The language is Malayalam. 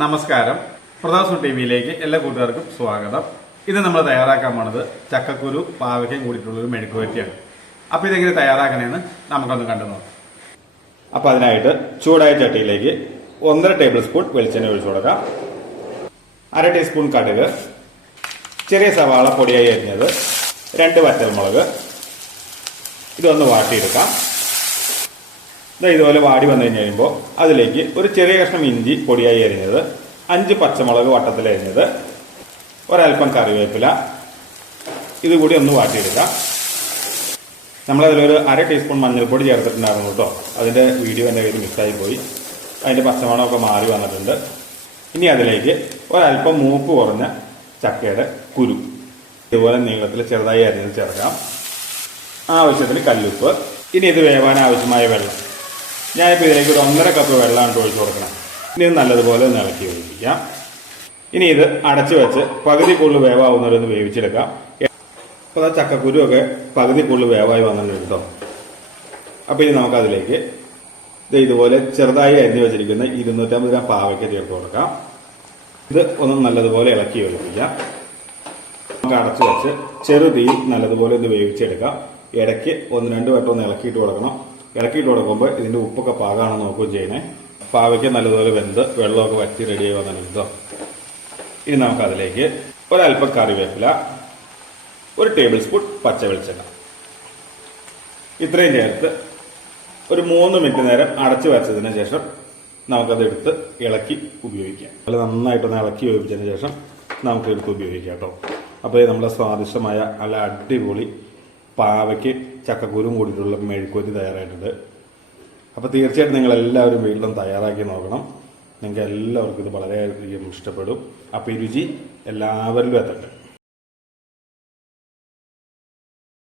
നമസ്കാരം. പ്രദാസു ടി വിയിലേക്ക് എല്ലാ കൂട്ടുകാർക്കും സ്വാഗതം. ഇത് നമ്മൾ തയ്യാറാക്കാൻ പോണത് ചക്കക്കുരു പാവയ്ക്കും കൂടിയിട്ടുള്ള ഒരു മെഴുക്ക് വരട്ടിയാണ്. അപ്പോൾ ഇതെങ്ങനെ തയ്യാറാക്കണമെന്ന് നമുക്കൊന്ന് കണ്ടു നോക്കാം. അപ്പോൾ അതിനായിട്ട് ചൂടായ ചട്ടിയിലേക്ക് ഒന്നര ടേബിൾ സ്പൂൺ വെളിച്ചെണ്ണ ഒഴിച്ചു കൊടുക്കാം. അര ടീസ്പൂൺ കടുക്. ചെറിയ സവാള പൊടിയായി അരിഞ്ഞത് രണ്ട് വറ്റൽമുളക്. ഇതൊന്ന് വാട്ടിയെടുക്കാം. ദാ ഇതുപോലെ വാടി വന്നു കഴിഞ്ഞ് കഴിയുമ്പോൾ അതിലേക്ക് ഒരു ചെറിയ കഷ്ണം ഇഞ്ചി പൊടിയായി അരിഞ്ഞത് അഞ്ച് പച്ചമുളക് വട്ടത്തിൽ അരിഞ്ഞത് ഒരൽപ്പം കറിവേപ്പില ഇതുകൂടി ഒന്ന് വാട്ടിയെടുക്കാം നമ്മളതിലൊരു അര ടീസ്പൂൺ മഞ്ഞൾപ്പൊടി ചേർത്തിട്ടുണ്ടായിരുന്നു കേട്ടോ. അതിന്റെ വീഡിയോ എന്റെ കയ്യിൽ മിസ്സായി പോയി. അതിന്റെ പച്ചമണമൊക്കെ മാറി വന്നിട്ടുണ്ട്. ഇനി അതിലേക്ക് ഒരല്പം മൂപ്പ് കുറഞ്ഞ ചക്കയുടെ കുരു. ഇതുപോലെ നീളത്തിൽ ചെറുതായി അരിഞ്ഞത് ചേർക്കാം. ആവശ്യത്തിന് കല്ലുപ്പ്. ഇനി ഇത് വേവാൻ ആവശ്യമായ വെള്ളം. ഞാനിപ്പോൾ ഇതിലേക്ക് ഒരു ഒന്നര കപ്പ് വെള്ളമാണ് ഒഴിച്ചു കൊടുക്കണം. ഇനി നല്ലതുപോലെ ഒന്ന് ഇളക്കി ഒഴിപ്പിക്കാം ഇനി ഇത് അടച്ചു വെച്ച് പകുതി കൂടുതൽ വേവാവുന്നവരൊന്ന് വേവിച്ചെടുക്കാം. അപ്പോൾ ആ ചക്കക്കുരു ഒക്കെ പകുതി കൂടുതൽ വേവായി വന്നിട്ടുണ്ട് കേട്ടോ. അപ്പോൾ ഇനി നമുക്കതിലേക്ക് ഇത് ഇതുപോലെ ചെറുതായി അരിഞ്ഞു വെച്ചിരിക്കുന്ന ഇരുന്നൂറ്റമ്പത് ഗ്രാം പാവയ്ക്ക ചേർത്ത് കൊടുക്കാം. ഇത് ഒന്ന് നല്ലതുപോലെ ഇളക്കി ഒഴിപ്പിക്കാം നമുക്ക് അടച്ചു വെച്ച് ചെറു തീ നല്ലതുപോലെ ഒന്ന് വേവിച്ചെടുക്കാം. ഇടയ്ക്ക് ഒന്ന് രണ്ട് വട്ടം ഒന്ന് ഇളക്കിയിട്ട് കൊടുക്കണം. ഇളക്കിയിട്ട് കൊടുക്കുമ്പോൾ ഇതിന്റെ ഉപ്പൊക്കെ പാകാണെന്ന് നോക്കുകയും ചെയ്യണേ. പാവയ്ക്ക് നല്ലതുപോലെ വെന്ത് വെള്ളമൊക്കെ വറ്റി റെഡിയായി വന്നിട്ടുണ്ടോ ഇനി നമുക്കതിലേക്ക് ഒരല്പം കറിവേപ്പില ഒരു ടേബിൾ സ്പൂൺ പച്ച വെളിച്ചെണ്ണ. ഇത്രയും ചേർത്ത് ഒരു മൂന്ന് മിനിറ്റ് നേരം അടച്ചു വെച്ചതിന് ശേഷം നമുക്കത് എടുത്ത് ഇളക്കി ഉപയോഗിക്കാം. അല്ല നന്നായിട്ടൊന്ന് ഇളക്കി ഉപയോഗിച്ചതിന് ശേഷം നമുക്ക് എടുത്ത് ഉപയോഗിക്കാം കേട്ടോ അപ്പോൾ നമ്മുടെ സ്വാദിഷ്ടമായ നല്ല അടിപൊളി പാവയ്ക്ക് ചക്കക്കുരും കൂടിയിട്ടുള്ള മെഴുക്കുവരി തയ്യാറായിട്ടുണ്ട്. അപ്പോൾ തീർച്ചയായിട്ടും നിങ്ങൾ എല്ലാവരും വീട്ടിലും തയ്യാറാക്കി നോക്കണം. നിങ്ങൾക്ക് എല്ലാവർക്കും ഇത് വളരെയധികം ഇഷ്ടപ്പെടും. അപ്പോൾ ഈ രുചി എല്ലാവരിലും എത്തട്ടെ.